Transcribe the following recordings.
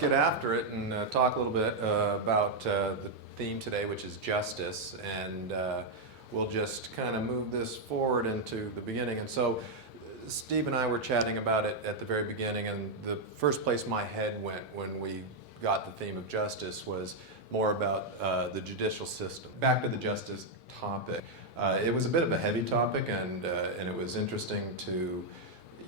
get after it and talk a little bit about the theme today, which is justice, and we'll just kind of move this forward into the beginning. And so Steve and I were chatting about it at the very beginning, and the first place my head went when we got the theme of justice was more about the judicial system. Back to the justice topic. It was a bit of a heavy topic, and it was interesting to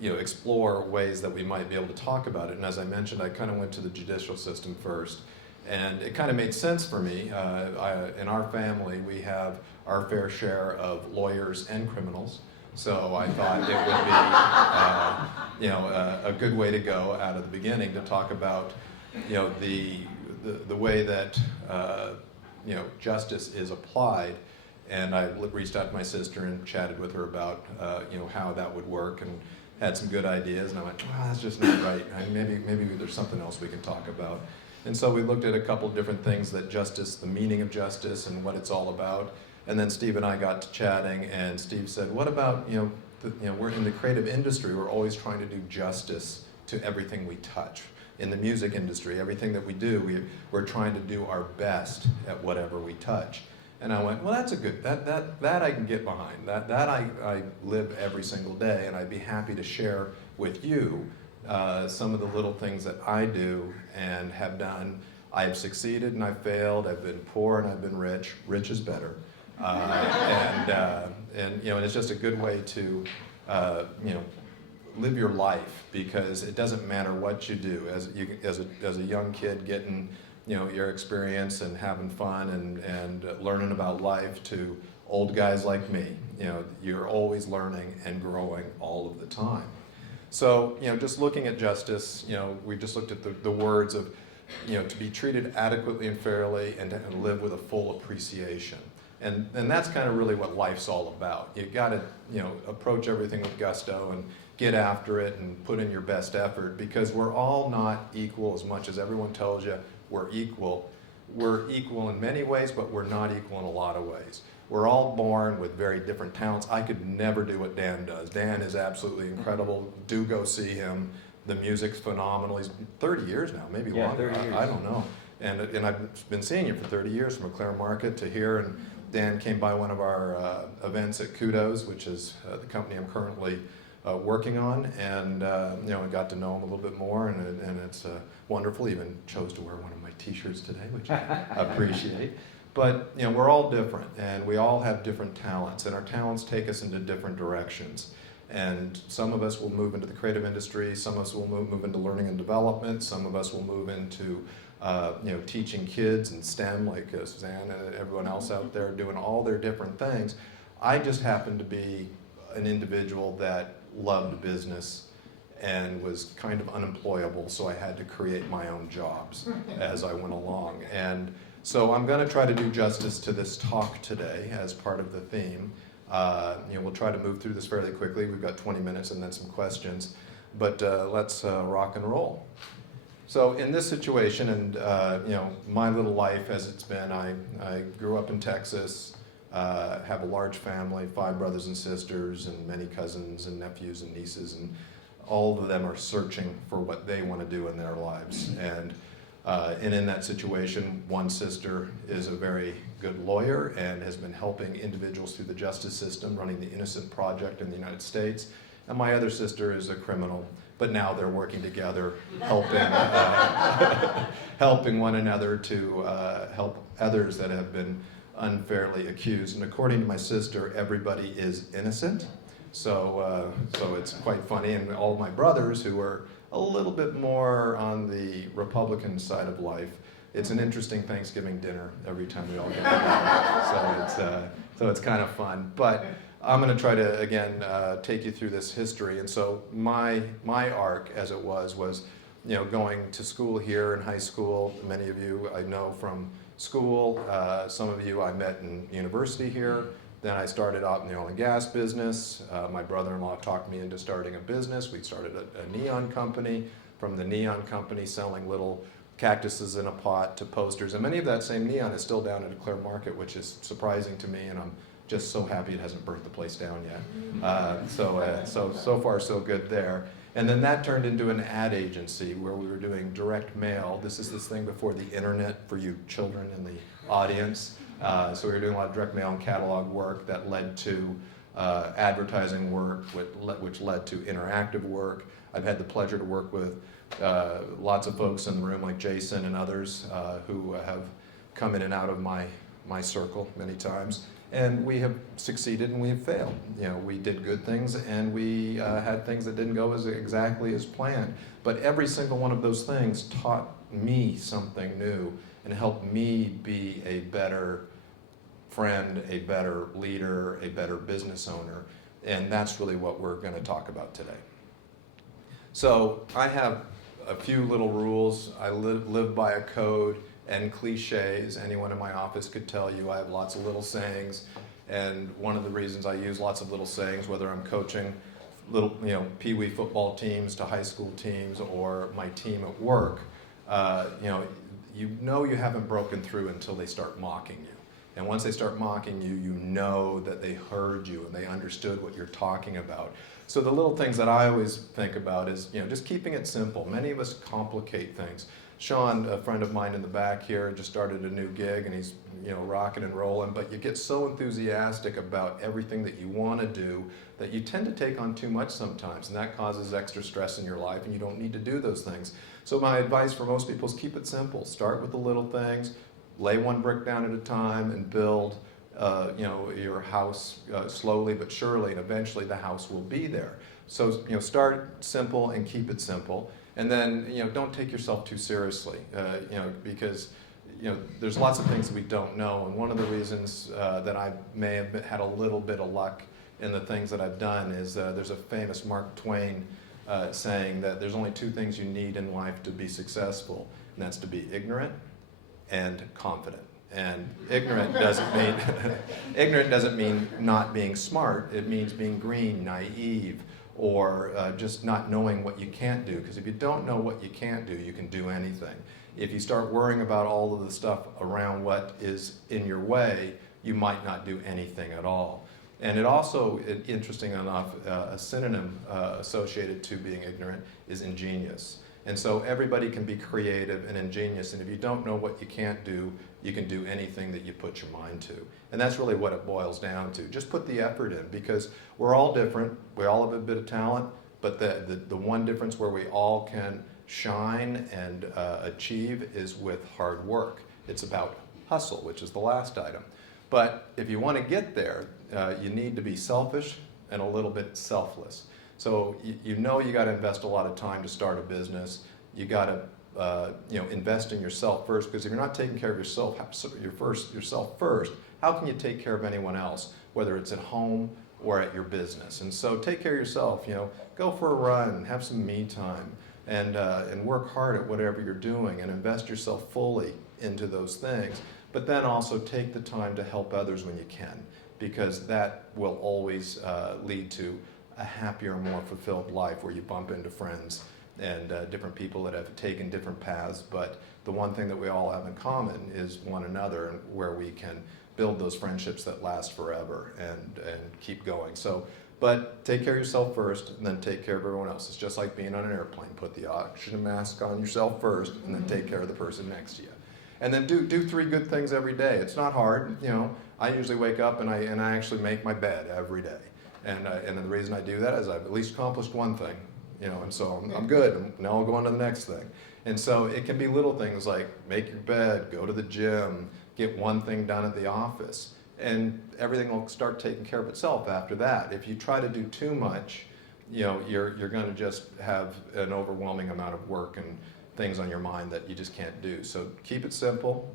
explore ways that we might be able to talk about it. And as I mentioned, I kind of went to the judicial system first, and it kind of made sense for me. In our family, we have our fair share of lawyers and criminals, so I thought it would be a good way to go out of the beginning to talk about the way that justice is applied. And I reached out to my sister and chatted with her about how that would work, and had some good ideas. And I went, well, that's just not right. Maybe there's something else we can talk about. And so we looked at a couple of different things, that justice, the meaning of justice, and what it's all about. And then Steve and I got to chatting, and Steve said, what about we're in the creative industry. We're always trying to do justice to everything we touch. In the music industry, everything that we do, we're trying to do our best at whatever we touch. And I went, well, that's a good, that I can get behind. That I live every single day, and I'd be happy to share with you some of the little things that I do and have done. I've succeeded and I've failed. I've been poor and I've been rich. Rich is better. And it's just a good way to live your life, because it doesn't matter what you do. As a young kid getting your experience and having fun and learning about life, to old guys like me, you're always learning and growing all of the time. So, just looking at justice, we just looked at the words of, to be treated adequately and fairly, and to live with a full appreciation. And that's kind of really what life's all about. You got to, approach everything with gusto and get after it and put in your best effort, because we're all not equal as much as everyone tells you we're equal. We're equal in many ways, but we're not equal in a lot of ways. We're all born with very different talents. I could never do what Dan does. Dan is absolutely incredible. Do go see him. The music's phenomenal. He's 30 years now, maybe longer. 30 years. I don't know. And I've been seeing you for 30 years, from McLaren Market to here. And Dan came by one of our events at Kudos, which is the company I'm currently working on, and I got to know him a little bit more, and it's wonderful. He even chose to wear one of my T-shirts today, which I appreciate. But we're all different, and we all have different talents, and our talents take us into different directions. And some of us will move into the creative industry, some of us will move into learning and development, some of us will move into teaching kids and STEM, like Suzanne and everyone else out there doing all their different things. I just happen to be an individual that loved business and was kind of unemployable, so I had to create my own jobs as I went along. And so I'm going to try to do justice to this talk today as part of the theme. We'll try to move through this fairly quickly. We've got 20 minutes and then some questions, but let's rock and roll. So in this situation, and my little life as it's been, I grew up in Texas, have a large family, 5 brothers and sisters, and many cousins and nephews and nieces, and all of them are searching for what they want to do in their lives. And in that situation, one sister is a very good lawyer and has been helping individuals through the justice system, running the Innocent Project in the United States. And my other sister is a criminal, but now they're working together, helping one another to help others that have been unfairly accused. And according to my sister, everybody is innocent. So it's quite funny. And all of my brothers, who are a little bit more on the Republican side of life, it's an interesting Thanksgiving dinner every time we all get together. So it's kind of fun. But I'm going to try to, again, take you through this history. And so my arc, as it was going to school here in high school. Many of you I know from school. Some of you I met in university here. Then I started out in the oil and gas business. My brother-in-law talked me into starting a business. We started a neon company. From the neon company, selling little cactuses in a pot to posters. And many of that same neon is still down at McLaren Market, which is surprising to me, and I'm just so happy it hasn't burnt the place down yet. So far so good there. And then that turned into an ad agency where we were doing direct mail. This is this thing before the internet for you children in the audience. So we were doing a lot of direct mail and catalog work that led to advertising work, which led to interactive work. I've had the pleasure to work with lots of folks in the room like Jason and others who have come in and out of my circle many times. And we have succeeded and we have failed. You know, we did good things and we had things that didn't go exactly as planned. But every single one of those things taught me something new and helped me be a better friend, a better leader, a better business owner. And that's really what we're going to talk about today. So I have a few little rules. I live by a code and cliches. Anyone in my office could tell you I have lots of little sayings, and one of the reasons I use lots of little sayings, whether I'm coaching little, pee-wee football teams to high school teams or my team at work, you haven't broken through until they start mocking you. And once they start mocking you, you know that they heard you and they understood what you're talking about. So the little things that I always think about is, just keeping it simple. Many of us complicate things. Sean, a friend of mine in the back here, just started a new gig and he's, rocking and rolling, but you get so enthusiastic about everything that you want to do that you tend to take on too much sometimes, and that causes extra stress in your life, and you don't need to do those things. So my advice for most people is keep it simple. Start with the little things, lay one brick down at a time, and build your house slowly but surely, and eventually the house will be there. So start simple and keep it simple. And then, don't take yourself too seriously, because, there's lots of things that we don't know. And one of the reasons that I may have had a little bit of luck in the things that I've done is there's a famous Mark Twain saying that there's only two things you need in life to be successful, and that's to be ignorant and confident. And ignorant doesn't mean not being smart. It means being green, naive, or just not knowing what you can't do. Because if you don't know what you can't do, you can do anything. If you start worrying about all of the stuff around what is in your way, you might not do anything at all. And it also, interesting enough, a synonym associated to being ignorant is ingenious. And so everybody can be creative and ingenious, and if you don't know what you can't do, you can do anything that you put your mind to. And that's really what it boils down to. Just put the effort in, because we're all different, we all have a bit of talent, but the one difference where we all can shine and achieve is with hard work. It's about hustle, which is the last item. But if you want to get there, you need to be selfish and a little bit selfless. So you got to invest a lot of time to start a business. You got to invest in yourself first, because if you're not taking care of yourself first, how can you take care of anyone else, whether it's at home or at your business? And so take care of yourself. Go for a run, have some me time, and work hard at whatever you're doing, and invest yourself fully into those things. But then also take the time to help others when you can, because that will always lead to a happier, more fulfilled life where you bump into friends and different people that have taken different paths. But the one thing that we all have in common is one another, and where we can build those friendships that last forever and keep going. So, but take care of yourself first, and then take care of everyone else. It's just like being on an airplane. Put the oxygen mask on yourself first, and then take care of the person next to you. And then do 3 good things every day. It's not hard. I usually wake up and I actually make my bed every day. And the reason I do that is I've at least accomplished one thing, and so I'm good. And now I'll go on to the next thing. And so it can be little things like make your bed, go to the gym, get one thing done at the office, and everything will start taking care of itself after that. If you try to do too much, you're going to just have an overwhelming amount of work and things on your mind that you just can't do. So keep it simple,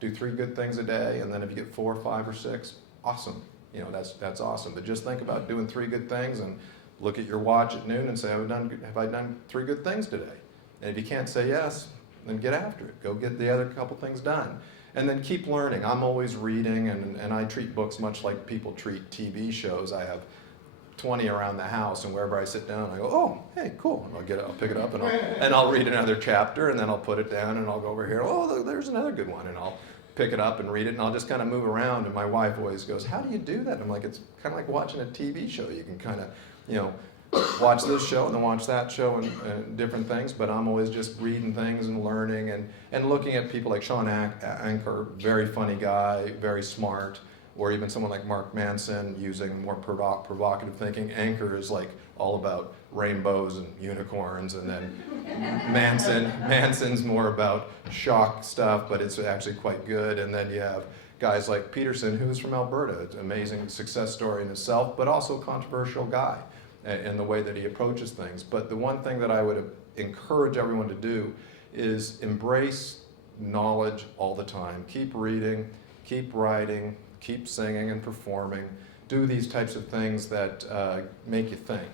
do 3 good things a day, and then if you get 4, 5, or 6, awesome. That's awesome. But just think about doing 3 good things and look at your watch at noon and say, have I done 3 good things today? And if you can't say yes, then get after it. Go get the other couple things done. And then keep learning. I'm always reading, and I treat books much like people treat TV shows. I have 20 around the house, and wherever I sit down, I go, oh, hey, cool. And I'll pick it up, and I'll read another chapter, and then I'll put it down, and I'll go over here. Oh, there's another good one, and I'll pick it up and read it, and I'll just kind of move around. And my wife always goes, how do you do that? I'm like, it's kind of like watching a TV show. You can kind of, watch this show and then watch that show and different things, but I'm always just reading things and learning and looking at people like Sean Anker, very funny guy, very smart, or even someone like Mark Manson using more provocative thinking. Anker is like all about rainbows and unicorns, and then Manson's more about shock stuff, but it's actually quite good. And then you have guys like Peterson, who's from Alberta. It's an amazing success story in itself, but also a controversial guy in the way that he approaches things. But the one thing that I would encourage everyone to do is embrace knowledge all the time. Keep reading, keep writing, keep singing and performing. Do these types of things that make you think.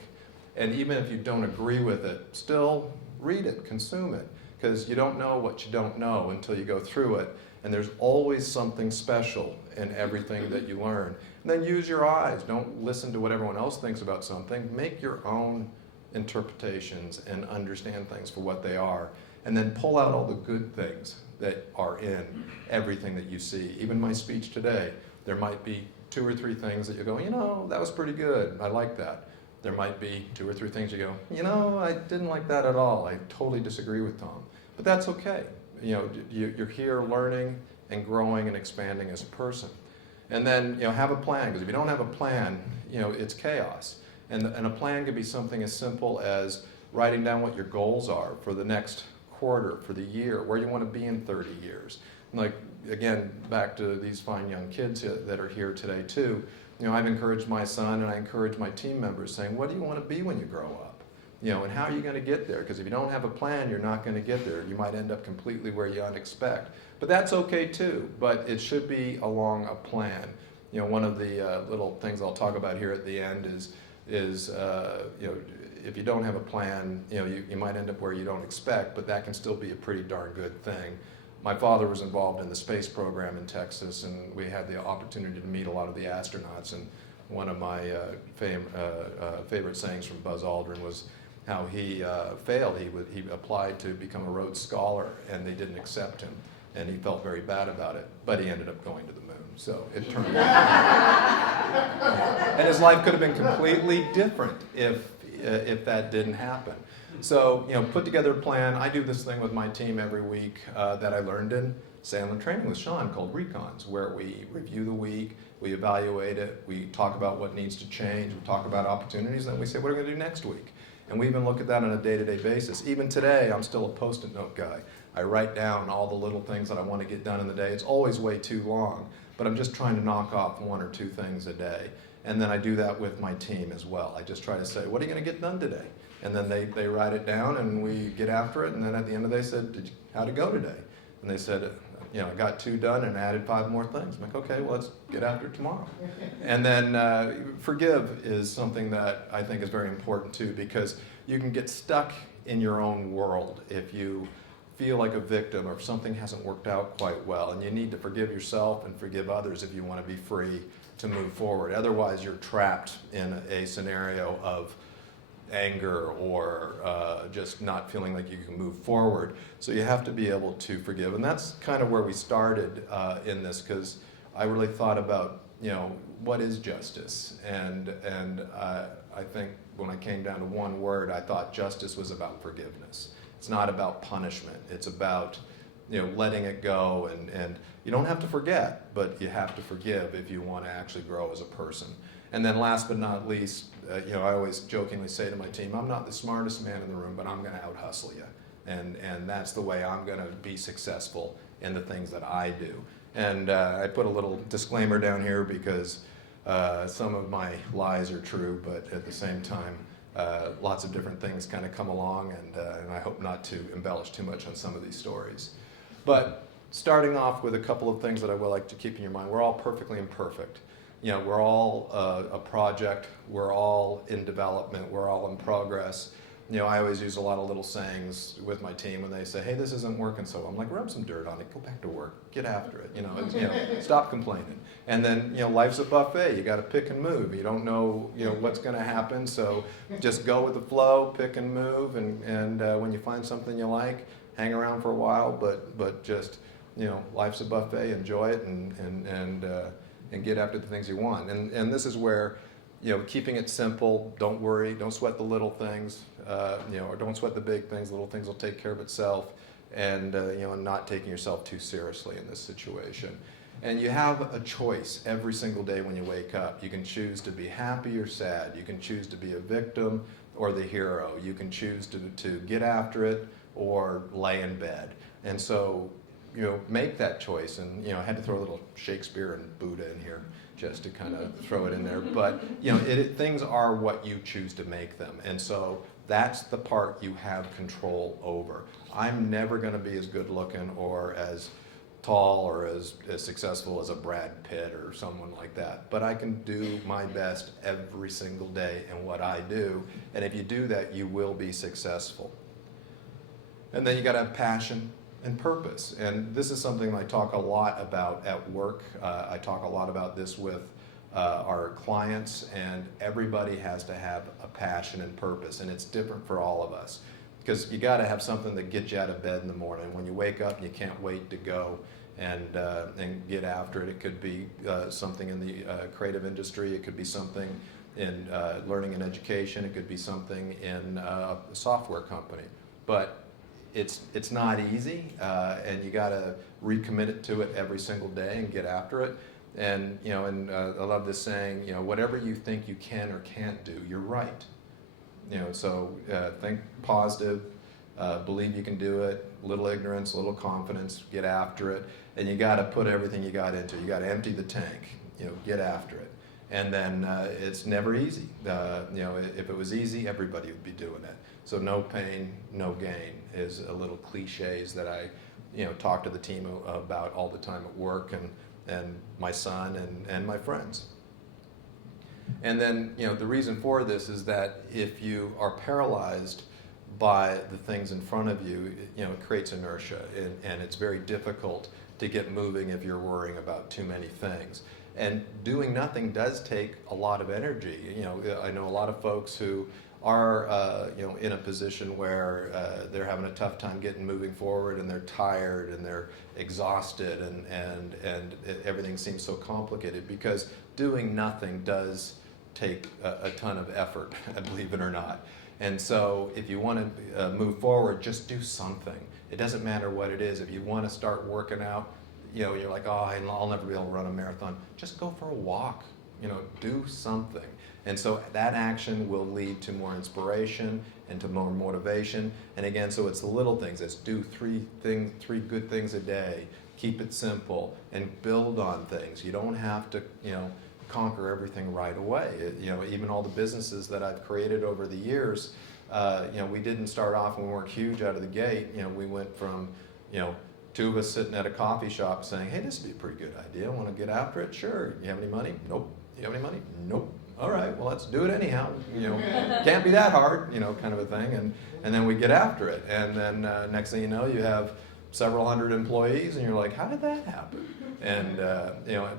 And even if you don't agree with it, still read it, consume it, because you don't know what you don't know until you go through it. And there's always something special in everything that you learn. And then use your eyes. Don't listen to what everyone else thinks about something. Make your own interpretations and understand things for what they are. And then pull out all the good things that are in everything that you see. Even my speech today, there might be 2 or 3 things that you go, that was pretty good. I like that. There might be 2 or 3 things you go, I didn't like that at all. I totally disagree with Tom. But that's okay. You're here learning and growing and expanding as a person. And then, have a plan, because if you don't have a plan, it's chaos. And a plan could be something as simple as writing down what your goals are for the next quarter, for the year, where you want to be in 30 years. Like, again, back to these fine young kids that are here today too, I've encouraged my son and I encourage my team members saying, what do you want to be when you grow up? And how are you going to get there? Because if you don't have a plan, you're not going to get there. You might end up completely where you unexpect. But that's okay too, but it should be along a plan. One of the little things I'll talk about here at the end is if you don't have a plan, you might end up where you don't expect, but that can still be a pretty darn good thing. My father was involved in the space program in Texas, and we had the opportunity to meet a lot of the astronauts. And one of my favorite sayings from Buzz Aldrin was how he failed. He applied to become a Rhodes Scholar, and they didn't accept him, and he felt very bad about it. But he ended up going to the moon, so it turned out. And his life could have been completely different if that didn't happen. So, put together a plan. I do this thing with my team every week that I learned in Sandler training with Sean called Recons, where we review the week, we evaluate it, we talk about what needs to change, we talk about opportunities, and then we say, what are we going to do next week? And we even look at that on a day-to-day basis. Even today, I'm still a Post-it note guy. I write down all the little things that I want to get done in the day. It's always way too long, but I'm just trying to knock off 1 or 2 things a day. And then I do that with my team as well. I just try to say, what are you going to get done today? And then they write it down and we get after it. And then at the end of the day, they said, how'd it go today? And they said, I got 2 done and added 5 more things. I'm like, okay, well, let's get after it tomorrow. And then forgive is something that I think is very important too, because you can get stuck in your own world if you feel like a victim or if something hasn't worked out quite well. And you need to forgive yourself and forgive others if you want to be free to move forward. Otherwise, you're trapped in a scenario of anger or just not feeling like you can move forward. So you have to be able to forgive. And that's kind of where we started in this, because I really thought about, what is justice? And I think when I came down to one word, I thought justice was about forgiveness. It's not about punishment. It's about, letting it go. And you don't have to forget, but you have to forgive if you want to actually grow as a person. And then last but not least, I always jokingly say to my team, I'm not the smartest man in the room, but I'm going to out-hustle you. And that's the way I'm going to be successful in the things that I do. And I put a little disclaimer down here because some of my lies are true, but at the same time, lots of different things kind of come along, and I hope not to embellish too much on some of these stories. But starting off with a couple of things that I would like to keep in your mind. We're all perfectly imperfect. We're all a project, we're all in development, we're all in progress. I always use a lot of little sayings with my team when they say, hey, this isn't working so well. I'm like, rub some dirt on it, go back to work, get after it, stop complaining. And then, life's a buffet, you got to pick and move. You don't know, what's going to happen, so just go with the flow, pick and move, and when you find something you like, hang around for a while, but just, life's a buffet, enjoy it, and get after the things you want. And this is where keeping it simple. Don't worry. Don't sweat the little things. Or don't sweat the big things. Little things will take care of itself. And and not taking yourself too seriously in this situation. And you have a choice every single day when you wake up. You can choose to be happy or sad. You can choose to be a victim or the hero. You can choose to get after it or lay in bed. And so, make that choice. And, I had to throw a little Shakespeare and Buddha in here just to kind of throw it in there. But, things are what you choose to make them. And so that's the part you have control over. I'm never going to be as good looking or as tall or as successful as a Brad Pitt or someone like that. But I can do my best every single day in what I do. And if you do that, you will be successful. And then you got to have passion and purpose. And this is something I talk a lot about at work. I talk a lot about this with our clients, and everybody has to have a passion and purpose, and it's different for all of us. Because you got to have something that gets you out of bed in the morning. When you wake up and you can't wait to go and get after it. It could be something in the creative industry. It could be something in learning and education. It could be something in a software company. But it's not easy, and you got to recommit to it every single day and get after it. And I love this saying, whatever you think you can or can't do, you're right. So think positive, believe you can do it, little ignorance, little confidence, get after it, and you got to put everything you got into it. You got to empty the tank, get after it. And then it's never easy. If it was easy, everybody would be doing it. So no pain, no gain is a little cliches that I, talk to the team about all the time at work, and my son and my friends. And then, the reason for this is that if you are paralyzed by the things in front of you, it creates inertia, and it's very difficult to get moving if you're worrying about too many things. And doing nothing does take a lot of energy. I know a lot of folks who are, in a position where they're having a tough time getting moving forward, and they're tired and they're exhausted, and everything seems so complicated, because doing nothing does take a ton of effort, believe it or not. And so if you want to move forward, just do something. It doesn't matter what it is. If you want to start working out, you're like, oh, I'll never be able to run a marathon. Just go for a walk, do something. And so that action will lead to more inspiration and to more motivation. And again, so it's the little things. It's do three good things a day. Keep it simple and build on things. You don't have to, conquer everything right away. Even all the businesses that I've created over the years, we didn't start off when we weren't huge out of the gate. We went from, two of us sitting at a coffee shop saying, hey, this would be a pretty good idea. Want to get after it? Sure. You have any money? Nope. You have any money? Nope. All right, well, let's do it anyhow. Can't be that hard, kind of a thing. And then we get after it. And then next thing you know, you have several hundred employees, and you're like, how did that happen? And,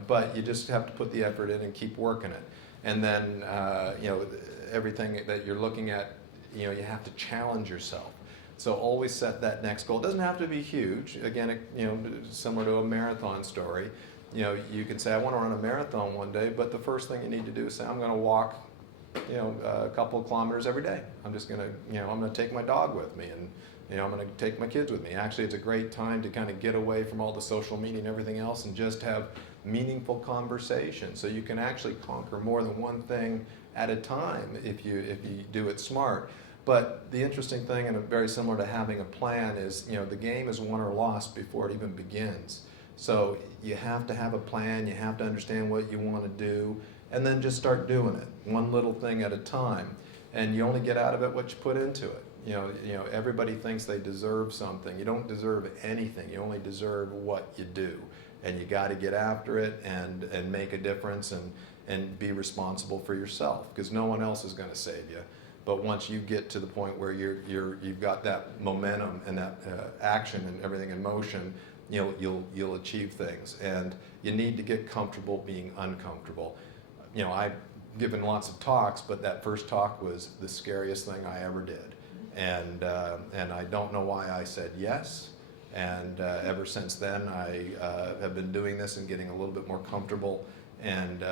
but you just have to put the effort in and keep working it. And then, everything that you're looking at, you have to challenge yourself. So always set that next goal. It doesn't have to be huge. Again, similar to a marathon story. You can say, I want to run a marathon one day, but the first thing you need to do is say, I'm going to walk, a couple of kilometers every day. I'm just going to, I'm going to take my dog with me, and, I'm going to take my kids with me. Actually, it's a great time to kind of get away from all the social media and everything else and just have meaningful conversation. So you can actually conquer more than one thing at a time if you do it smart. But the interesting thing, and very similar to having a plan, is, the game is won or lost before it even begins. So you have to have a plan, you have to understand what you want to do, and then just start doing it, one little thing at a time. And you only get out of it what you put into it. Everybody thinks they deserve something. You don't deserve anything. You only deserve what you do. And you got to get after it and make a difference and be responsible for yourself, because no one else is going to save you. But once you get to the point where you've got that momentum and that action and everything in motion, you'll achieve things. And you need to get comfortable being uncomfortable. I've given lots of talks, but that first talk was the scariest thing I ever did. And I don't know why I said yes. And ever since then, I have been doing this and getting a little bit more comfortable and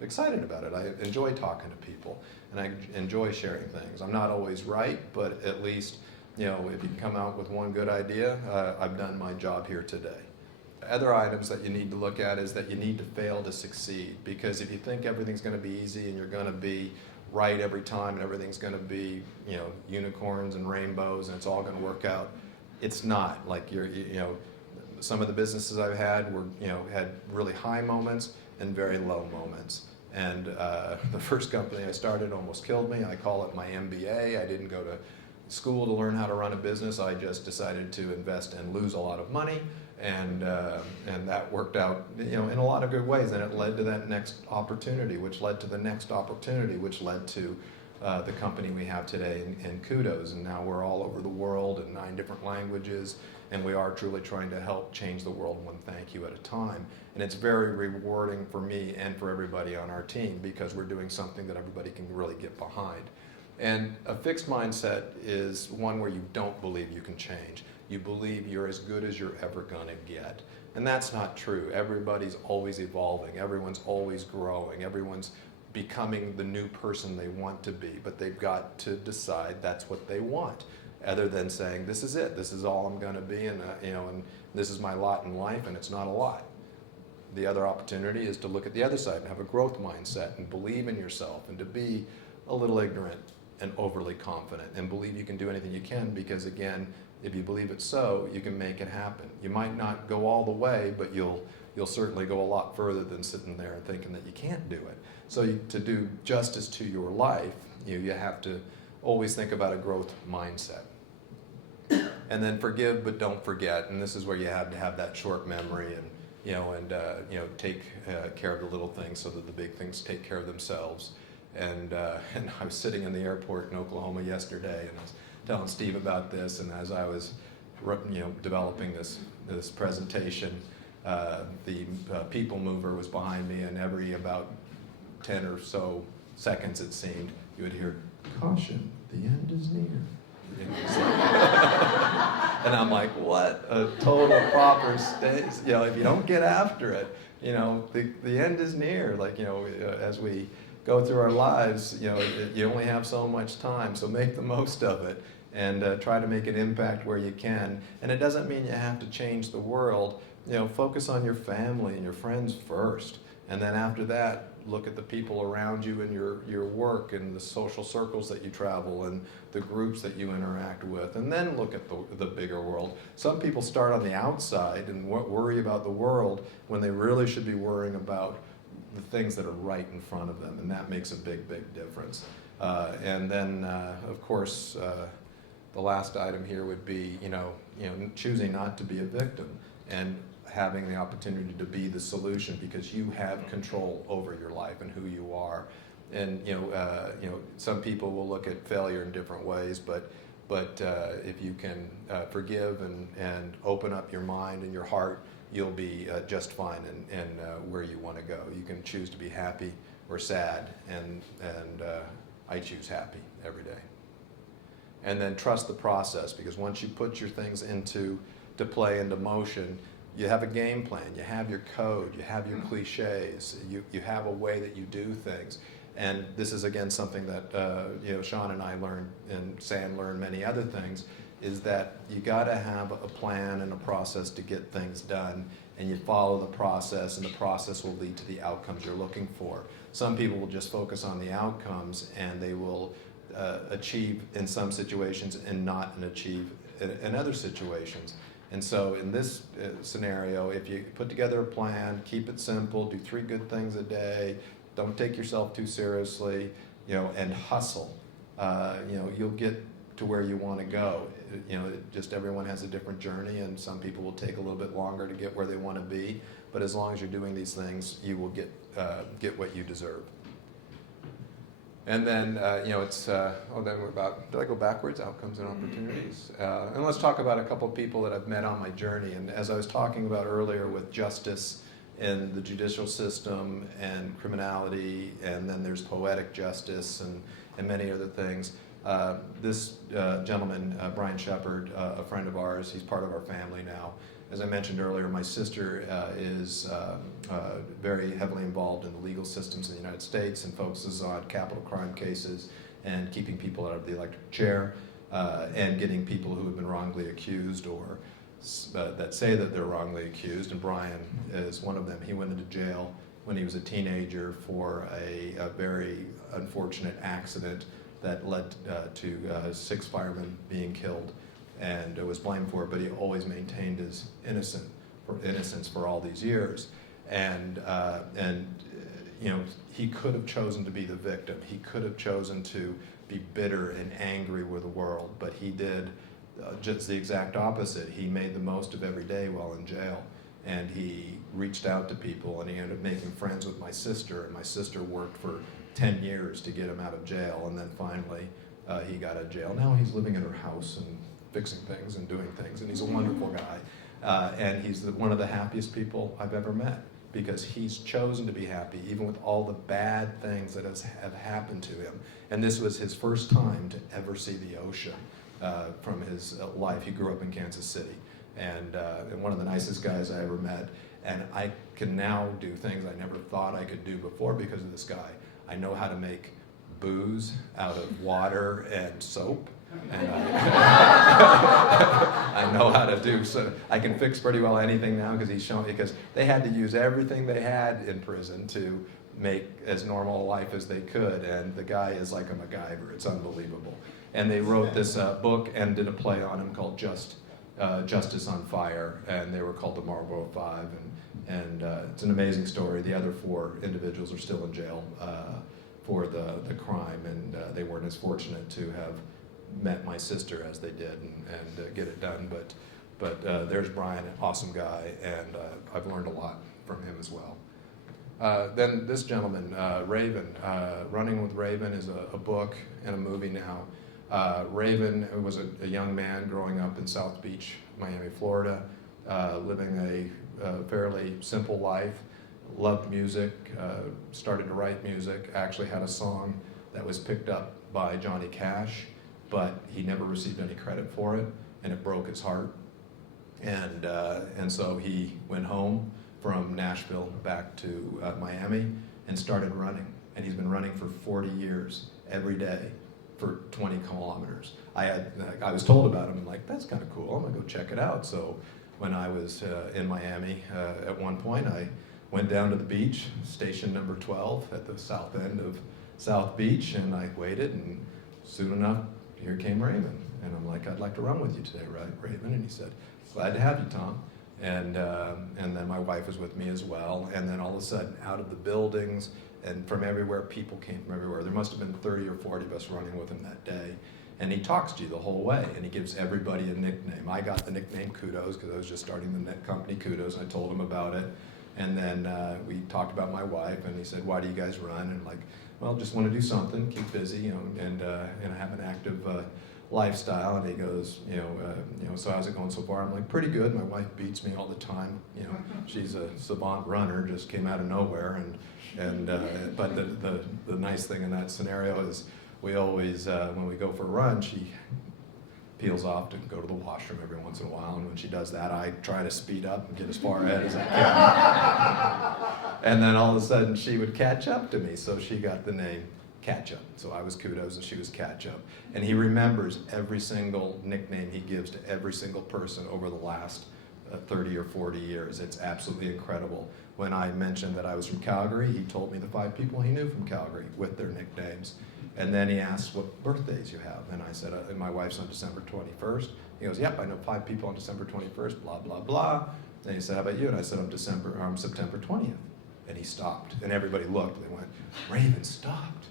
excited about it. I enjoy talking to people, and I enjoy sharing things. I'm not always right, but at least if you can come out with one good idea, I've done my job here today. Other items that you need to look at is that you need to fail to succeed, because if you think everything's going to be easy and you're going to be right every time and everything's going to be unicorns and rainbows and it's all going to work out, it's not. Like some of the businesses I've had were had really high moments and very low moments. And the first company I started almost killed me. I call it my MBA. I didn't go to school to learn how to run a business. I just decided to invest and lose a lot of money. And that worked out in a lot of good ways, and it led to that next opportunity, which led to the next opportunity, which led to the company we have today in Kudos. And now we're all over the world in 9 different languages, and we are truly trying to help change the world one thank you at a time. And it's very rewarding for me and for everybody on our team, because we're doing something that everybody can really get behind. And a fixed mindset is one where you don't believe you can change. You believe you're as good as you're ever going to get. And that's not true. Everybody's always evolving. Everyone's always growing. Everyone's becoming the new person they want to be. But they've got to decide that's what they want, other than saying, this is it. This is all I'm going to be, and this is my lot in life, and it's not a lot. The other opportunity is to look at the other side and have a growth mindset and believe in yourself, and to be a little ignorant and overly confident and believe you can do anything you can, because again, if you believe it so, you can make it happen. You might not go all the way, but you'll certainly go a lot further than sitting there and thinking that you can't do it. So to do justice to your life, you have to always think about a growth mindset. And then forgive but don't forget, and this is where you have to have that short memory, and take care of the little things so that the big things take care of themselves. And I was sitting in the airport in Oklahoma yesterday, and I was telling Steve about this, and as I was developing this presentation, the people mover was behind me, and every about 10 or so seconds, it seemed, you would hear, "Caution, the end is near." And I'm like, what a total proper state. If you don't get after it, the end is near. As we go through our lives, you only have so much time, so make the most of it, and try to make an impact where you can. And it doesn't mean you have to change the world. Focus on your family and your friends first, and then after that, look at the people around you and your work and the social circles that you travel and the groups that you interact with, and then look at the bigger world. Some people start on the outside and worry about the world when they really should be worrying about the things that are right in front of them, and that makes a big, big difference. And then, of course, the last item here would be, choosing not to be a victim and having the opportunity to be the solution, because you have control over your life and who you are. And some people will look at failure in different ways, but if you can forgive and open up your mind and your heart, you'll be just fine in where you want to go. You can choose to be happy or sad, and I choose happy every day. And then trust the process, because once you put your things into play, into motion, you have a game plan, you have your code, you have your cliches, you have a way that you do things. And this is, again, something that Sean and I learned, and Sam learned many other things, is that you got to have a plan and a process to get things done, and you follow the process, and the process will lead to the outcomes you're looking for. Some people will just focus on the outcomes, and they will achieve in some situations and not achieve in other situations. And so in this scenario, if you put together a plan, keep it simple, do 3 good things a day, don't take yourself too seriously, and hustle, you'll get to where you want to go. Just everyone has a different journey, and some people will take a little bit longer to get where they want to be. But as long as you're doing these things, you will get what you deserve. And then, then we're about, did I go backwards? Outcomes and opportunities. And let's talk about a couple of people that I've met on my journey. And as I was talking about earlier with justice in the judicial system and criminality, and then there's poetic justice and many other things, This gentleman, Brian Shepard, a friend of ours, he's part of our family now. As I mentioned earlier, my sister is very heavily involved in the legal systems in the United States and focuses on capital crime cases and keeping people out of the electric chair and getting people who have been wrongly accused or that say that they're wrongly accused, and Brian is one of them. He went into jail when he was a teenager for a very unfortunate accident that led to 6 firemen being killed, and was blamed for it, but he always maintained his innocence for all these years. And you know, he could have chosen to be the victim. He could have chosen to be bitter and angry with the world, but he did just the exact opposite. He made the most of every day while in jail, and he reached out to people, and he ended up making friends with my sister, and my sister worked for 10 years to get him out of jail, and then finally he got out of jail. Now he's living in her house and fixing things and doing things, and he's a wonderful guy, and he's one of the happiest people I've ever met, because he's chosen to be happy even with all the bad things that have happened to him. And this was his first time to ever see the ocean from his life. He grew up in Kansas City, and one of the nicest guys I ever met. And I can now do things I never thought I could do before because of this guy. I know how to make booze out of water and soap. And I know how to do, so I can fix pretty well anything now because he's shown me, because they had to use everything they had in prison to make as normal a life as they could, and the guy is like a MacGyver. It's unbelievable. And they wrote this book and did a play on him called Justice on Fire, and they were called the Marlboro Five, and it's an amazing story. The other 4 individuals are still in jail for the crime, and they weren't as fortunate to have met my sister as they did and get it done. But there's Brian, an awesome guy, and I've learned a lot from him as well. Then this gentleman, Raven. Running with Raven is a book and a movie now. Raven was a young man growing up in South Beach, Miami, Florida, living a fairly simple life, loved music, started to write music, actually had a song that was picked up by Johnny Cash, but he never received any credit for it, and it broke his heart. And so he went home from Nashville back to Miami and started running. And he's been running for 40 years, every day, for 20 kilometers. I was told about him, I'm like, that's kind of cool, I'm gonna go check it out. So when I was in Miami at one point, I went down to the beach, station number 12 at the south end of South Beach, and I waited, and soon enough, here came Raven. And I'm like, I'd like to run with you today, right, Raven? And he said, glad to have you, Tom. And then my wife was with me as well. And then all of a sudden, out of the buildings and from everywhere, people came from everywhere. There must have been 30 or 40 of us running with him that day. And he talks to you the whole way, and he gives everybody a nickname. I got the nickname Kudos because I was just starting the net company Kudos, and I told him about it. And then we talked about my wife, and he said, why do you guys run? And I'm like, well, just want to do something, keep busy, you know, and have an active lifestyle. And he goes, so how's it going so far? I'm like, pretty good. My wife beats me all the time. You know, she's a savant runner, just came out of nowhere. But the nice thing in that scenario is we always, when we go for a run, she peels off to go to the washroom every once in a while, and when she does that, I try to speed up and get as far ahead as I can. And then all of a sudden, she would catch up to me, so she got the name Catch Up. So I was Kudos, and she was Catch Up. And he remembers every single nickname he gives to every single person over the last 30 or 40 years. It's absolutely incredible. When I mentioned that I was from Calgary, he told me the 5 people he knew from Calgary with their nicknames. And then he asked what birthdays you have. And I said, my wife's on December 21st. He goes, yep, I know 5 people on December 21st, blah, blah, blah. And he said, how about you? And I said, I'm September 20th. And he stopped. And everybody looked. They went, Raven stopped.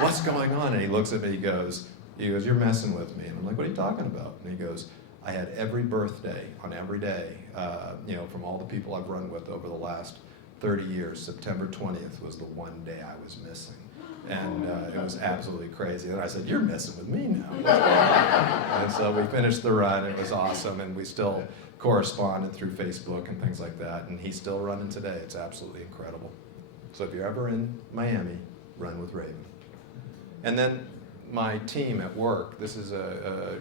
What's going on? And he looks at me, he goes, you're messing with me. And I'm like, what are you talking about? And he goes, I had every birthday on every day, from all the people I've run with over the last 30 years. September 20th was the one day I was missing. And it was absolutely crazy. And I said, you're messing with me now. And so we finished the run. It was awesome. And we still corresponded through Facebook and things like that. And he's still running today. It's absolutely incredible. So if you're ever in Miami, run with Raven. And then my team at work, this is a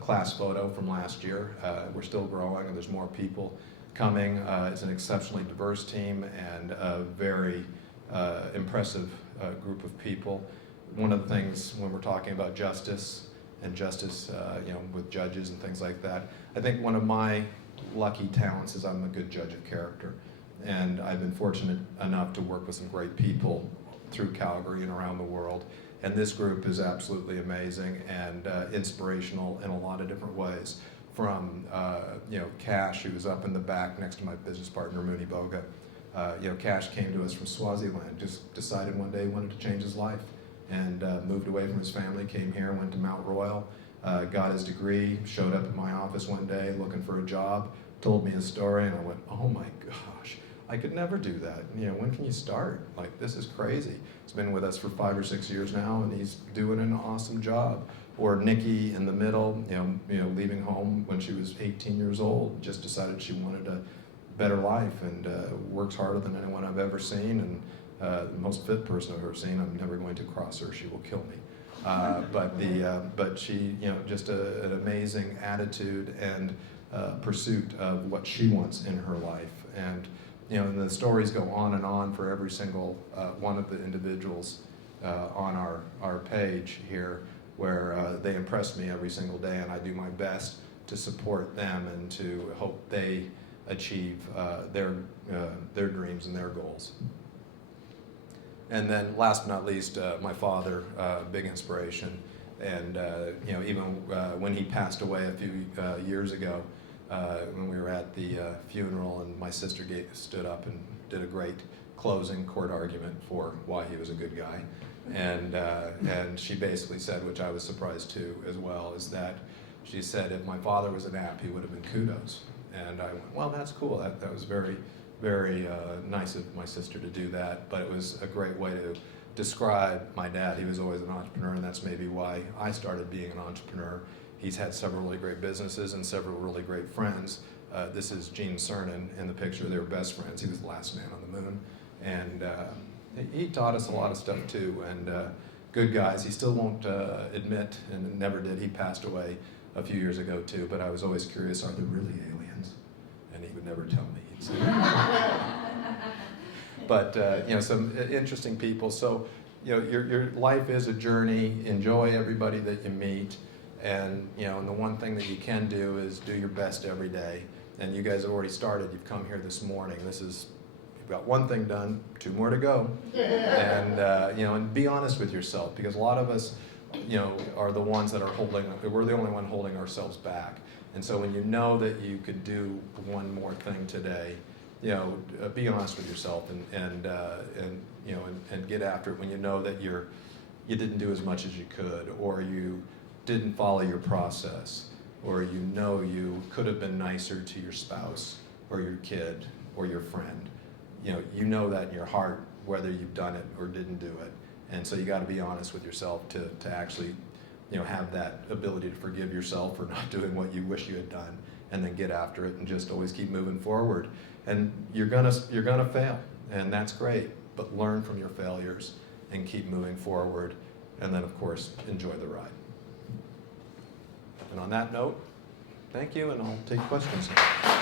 class photo from last year. We're still growing and there's more people coming. It's an exceptionally diverse team and a very impressive group of people. One of the things when we're talking about justice and justice with judges and things like that, I think one of my lucky talents is I'm a good judge of character. And I've been fortunate enough to work with some great people through Calgary and around the world. And this group is absolutely amazing and inspirational in a lot of different ways. From Cash, who was up in the back next to my business partner, Mooney Boga. Cash came to us from Swaziland, just decided one day he wanted to change his life and moved away from his family, came here, went to Mount Royal, got his degree, showed up at my office one day looking for a job, told me his story, and I went, oh my gosh, I could never do that. When can you start? Like, this is crazy. He's been with us for 5 or 6 years now, and he's doing an awesome job. Or Nikki in the middle, leaving home when she was 18 years old, just decided she wanted a better life and works harder than anyone I've ever seen, and the most fit person I've ever seen. I'm never going to cross her; she will kill me. But she, just an amazing attitude and pursuit of what she wants in her life. And the stories go on and on for every single one of the individuals on our page here, where they impress me every single day, and I do my best to support them and to hope they achieve their dreams and their goals. And then last but not least, my father, big inspiration. And even when he passed away a few years ago, when we were at the funeral, and my sister stood up and did a great closing court argument for why he was a good guy. And she basically said, which I was surprised too as well, is that she said if my father was an app, he would have been kudos. And I went, well, that's cool. That was very, very nice of my sister to do that. But it was a great way to describe my dad. He was always an entrepreneur, and that's maybe why I started being an entrepreneur. He's had several really great businesses and several really great friends. This is Gene Cernan in the picture. They were best friends. He was the last man on the moon. And he taught us a lot of stuff too, and good guys. He still won't admit, and never did. He passed away a few years ago too, but I was always curious, are there really aliens? And he would never tell me. He'd say, but some interesting people. So your life is a journey. Enjoy everybody that you meet, and and the one thing that you can do is do your best every day. And you guys have already started. You've come here this morning. You've got one thing done, 2 more to go. And and be honest with yourself, because a lot of us are the ones that we're the only one holding ourselves back. And so when you know that you could do one more thing today, be honest with yourself and get after it. When you know that you didn't do as much as you could, or you didn't follow your process, or you could have been nicer to your spouse or your kid or your friend. You know that in your heart, whether you've done it or didn't do it. And so you got to be honest with yourself to actually have that ability to forgive yourself for not doing what you wish you had done, and then get after it and just always keep moving forward. And you're gonna fail, and that's great, but learn from your failures and keep moving forward, and then of course enjoy the ride. And on that note, thank you, and I'll take questions now.